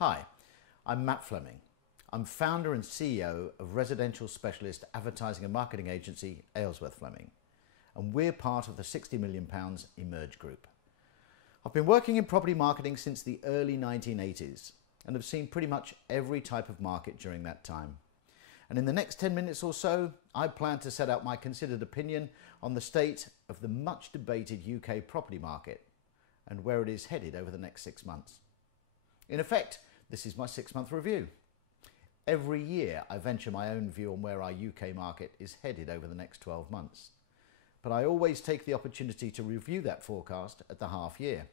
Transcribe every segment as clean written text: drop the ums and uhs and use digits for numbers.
Hi, I'm Matt Fleming. I'm founder and CEO of residential specialist advertising and marketing agency Aylesworth Fleming, and we're part of the £60 million Emerge Group. I've been working in property marketing since the early 1980s and have seen pretty much every type of market during that time. And in the next 10 minutes or so, I plan to set out my considered opinion on the state of the much debated UK property market and where it is headed over the next 6 months. In effect, this is my 6-month review. Every year I venture my own view on where our UK market is headed over the next 12 months. But I always take the opportunity to review that forecast at the half year.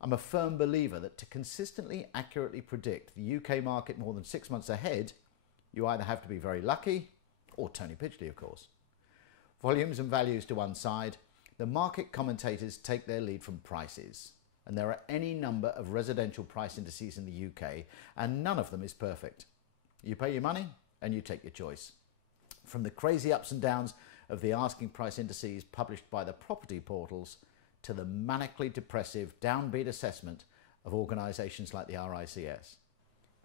I'm a firm believer that to consistently accurately predict the UK market more than 6 months ahead, you either have to be very lucky or Tony Pidgley, of course. Volumes and values to one side, the market commentators take their lead from prices. And there are any number of residential price indices in the UK, and none of them is perfect. You pay your money and you take your choice. From the crazy ups and downs of the asking price indices published by the property portals to the manically depressive downbeat assessment of organisations like the RICS.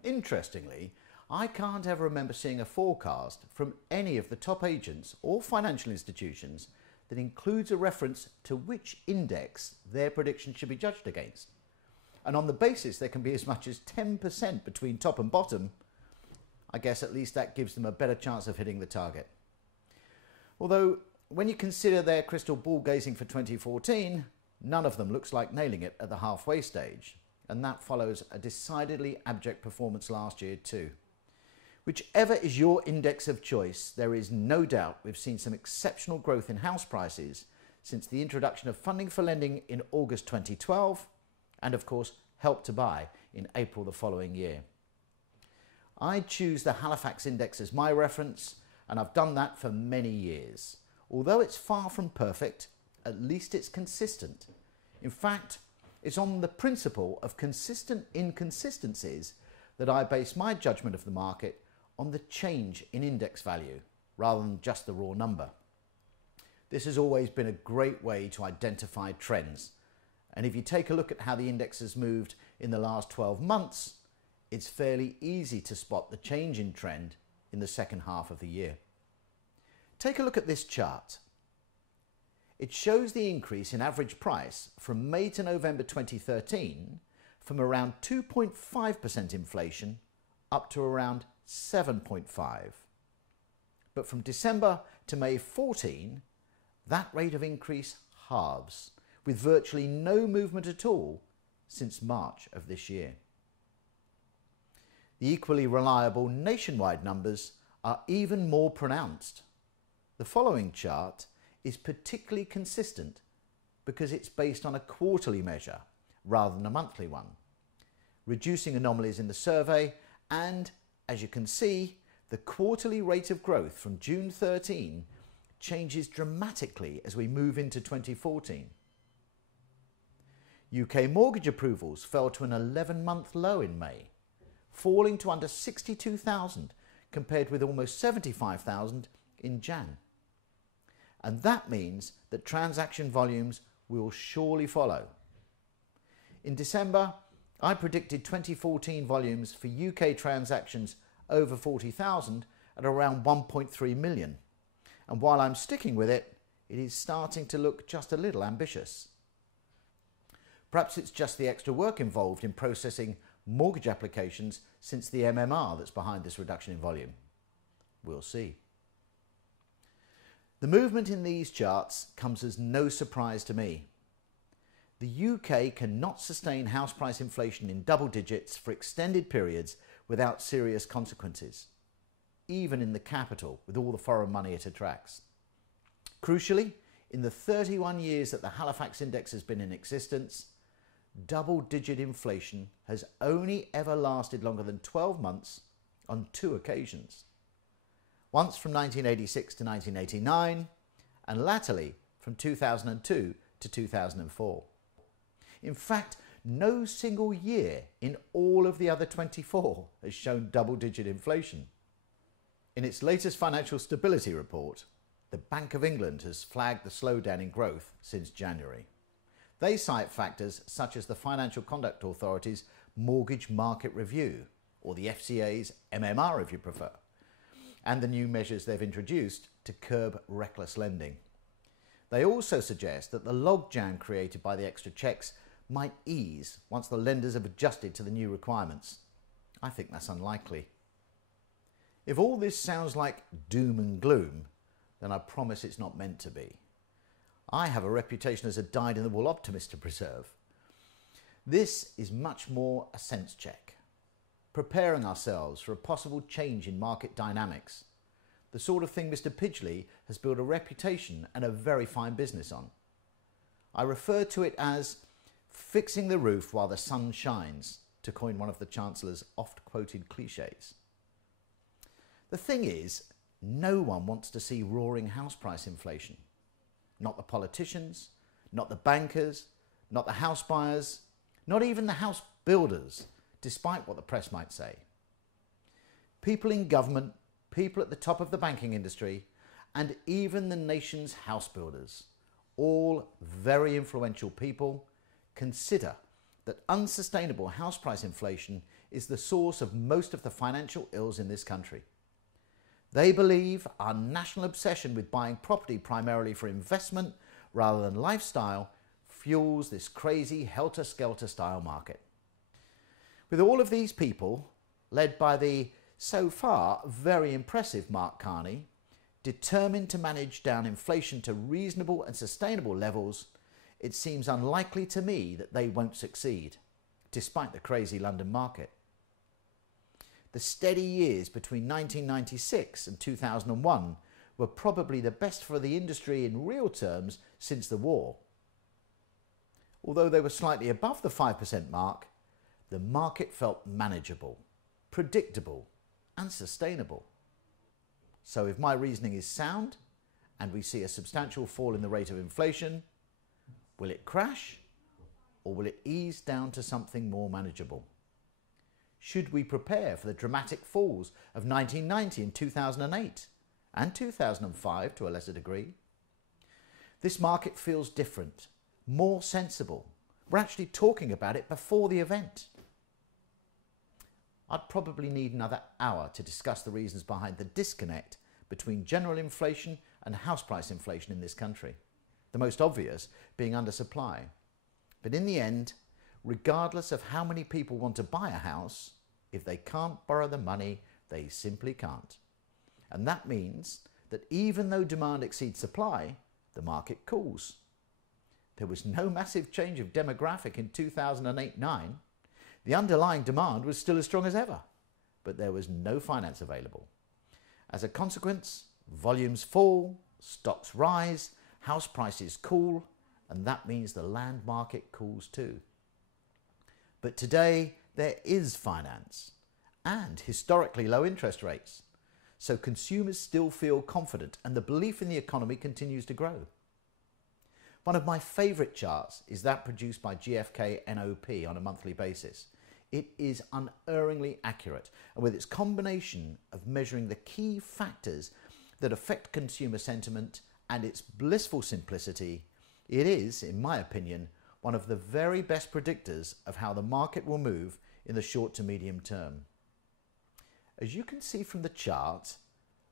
Interestingly, I can't ever remember seeing a forecast from any of the top agents or financial institutions that includes a reference to which index their prediction should be judged against. And on the basis there can be as much as 10% between top and bottom, I guess at least that gives them a better chance of hitting the target. Although, when you consider their crystal ball gazing for 2014, none of them looks like nailing it at the halfway stage, and that follows a decidedly abject performance last year too. Whichever is your index of choice, there is no doubt we've seen some exceptional growth in house prices since the introduction of funding for lending in August 2012 and of course Help to Buy in April the following year. I choose the Halifax Index as my reference, and I've done that for many years. Although it's far from perfect, at least it's consistent. In fact, it's on the principle of consistent inconsistencies that I base my judgment of the market on the change in index value rather than just the raw number. This has always been a great way to identify trends, and if you take a look at how the index has moved in the last 12 months, it's fairly easy to spot the change in trend in the second half of the year. Take a look at this chart. It shows the increase in average price from May to November 2013 from around 2.5% inflation up to around 7.5. But from December to May 14, that rate of increase halves, with virtually no movement at all since March of this year. The equally reliable nationwide numbers are even more pronounced. The following chart is particularly consistent because it's based on a quarterly measure rather than a monthly one, reducing anomalies in the survey, and as you can see, the quarterly rate of growth from June 13 changes dramatically as we move into 2014. UK mortgage approvals fell to an 11-month low in May, falling to under 62,000 compared with almost 75,000 in Jan. And that means that transaction volumes will surely follow. In December, I predicted 2014 volumes for UK transactions over 40,000 at around 1.3 million. And while I'm sticking with it, it is starting to look just a little ambitious. Perhaps it's just the extra work involved in processing mortgage applications since the MMR that's behind this reduction in volume. We'll see. The movement in these charts comes as no surprise to me. The UK cannot sustain house price inflation in double digits for extended periods without serious consequences, even in the capital with all the foreign money it attracts. Crucially, in the 31 years that the Halifax Index has been in existence, double-digit inflation has only ever lasted longer than 12 months on 2 occasions. Once from 1986 to 1989, and latterly from 2002 to 2004. In fact, no single year in all of the other 24 has shown double-digit inflation. In its latest financial stability report, the Bank of England has flagged the slowdown in growth since January. They cite factors such as the Financial Conduct Authority's Mortgage Market Review, or the FCA's MMR if you prefer, and the new measures they've introduced to curb reckless lending. They also suggest that the logjam created by the extra checks might ease once the lenders have adjusted to the new requirements. I think that's unlikely. If all this sounds like doom and gloom, then I promise it's not meant to be. I have a reputation as a dyed-in-the-wool optimist to preserve. This is much more a sense check, preparing ourselves for a possible change in market dynamics, the sort of thing Mr. Pidgley has built a reputation and a very fine business on. I refer to it as fixing the roof while the sun shines, to coin one of the Chancellor's oft-quoted cliches. The thing is, no one wants to see roaring house price inflation. Not the politicians, not the bankers, not the house buyers, not even the house builders, despite what the press might say. People in government, people at the top of the banking industry, and even the nation's house builders, all very influential people, consider that unsustainable house price inflation is the source of most of the financial ills in this country. They believe our national obsession with buying property primarily for investment rather than lifestyle fuels this crazy helter-skelter style market. With all of these people, led by the so far very impressive Mark Carney, determined to manage down inflation to reasonable and sustainable levels, it seems unlikely to me that they won't succeed, despite the crazy London market. The steady years between 1996 and 2001 were probably the best for the industry in real terms since the war. Although they were slightly above the 5% mark, the market felt manageable, predictable, and sustainable. So if my reasoning is sound, and we see a substantial fall in the rate of inflation, will it crash, or will it ease down to something more manageable? Should we prepare for the dramatic falls of 1990 and 2008, and 2005 to a lesser degree? This market feels different, more sensible. We're actually talking about it before the event. I'd probably need another hour to discuss the reasons behind the disconnect between general inflation and house price inflation in this country. The most obvious being undersupply. But in the end, regardless of how many people want to buy a house, if they can't borrow the money, they simply can't. And that means that even though demand exceeds supply, the market cools. There was no massive change of demographic in 2008-9. The underlying demand was still as strong as ever, but there was no finance available. As a consequence, volumes fall, stocks rise, house prices cool, and that means the land market cools too. But today, there is finance and historically low interest rates, so consumers still feel confident and the belief in the economy continues to grow. One of my favourite charts is that produced by GfK NOP on a monthly basis. It is unerringly accurate, and with its combination of measuring the key factors that affect consumer sentiment and its blissful simplicity, it is, in my opinion, one of the very best predictors of how the market will move in the short to medium term. As you can see from the chart,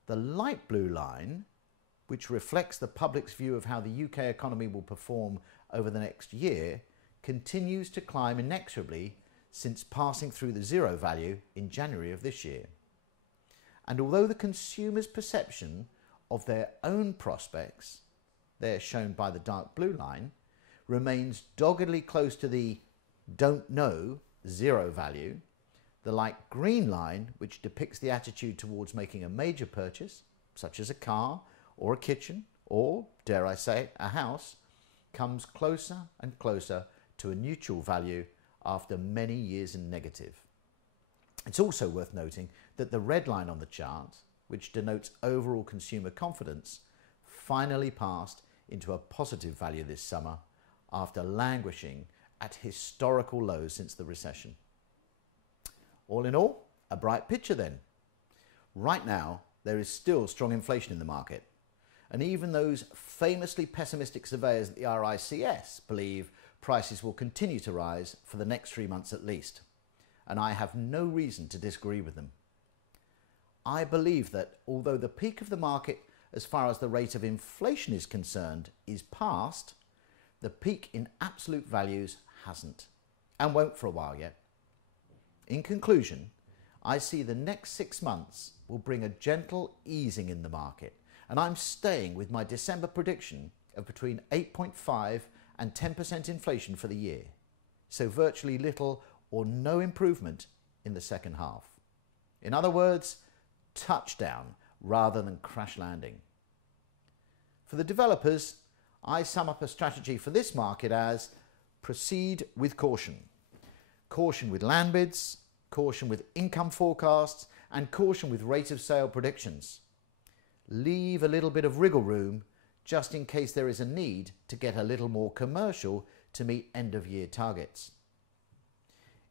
the light blue line, which reflects the public's view of how the UK economy will perform over the next year, continues to climb inexorably since passing through the zero value in January of this year. And although the consumer's perception of their own prospects, there shown by the dark blue line, remains doggedly close to the don't know zero value, the light green line, which depicts the attitude towards making a major purchase, such as a car or a kitchen or, dare I say, a house, comes closer and closer to a neutral value after many years in negative. It's also worth noting that the red line on the chart, which denotes overall consumer confidence, finally passed into a positive value this summer after languishing at historical lows since the recession. All in all, a bright picture then. Right now, there is still strong inflation in the market, and even those famously pessimistic surveyors at the RICS believe prices will continue to rise for the next 3 months at least. and I have no reason to disagree with them. I believe that although the peak of the market as far as the rate of inflation is concerned is past, the peak in absolute values hasn't, and won't for a while yet. In conclusion, I see the next 6 months will bring a gentle easing in the market, and I'm staying with my December prediction of between 8.5 and 10% inflation for the year, so virtually little or no improvement in the second half. In other words, touchdown rather than crash landing. For the developers, I sum up a strategy for this market as proceed with caution. Caution with land bids, caution with income forecasts, and caution with rate of sale predictions. Leave a little bit of wriggle room just in case there is a need to get a little more commercial to meet end of year targets.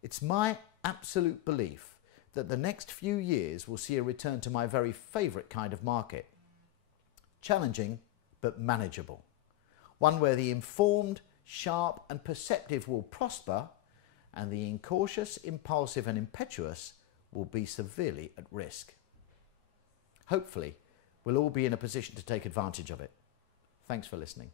It's my absolute belief that the next few years will see a return to my very favourite kind of market. Challenging but manageable. One where the informed, sharp and perceptive will prosper and the incautious, impulsive and impetuous will be severely at risk. Hopefully, we'll all be in a position to take advantage of it. Thanks for listening.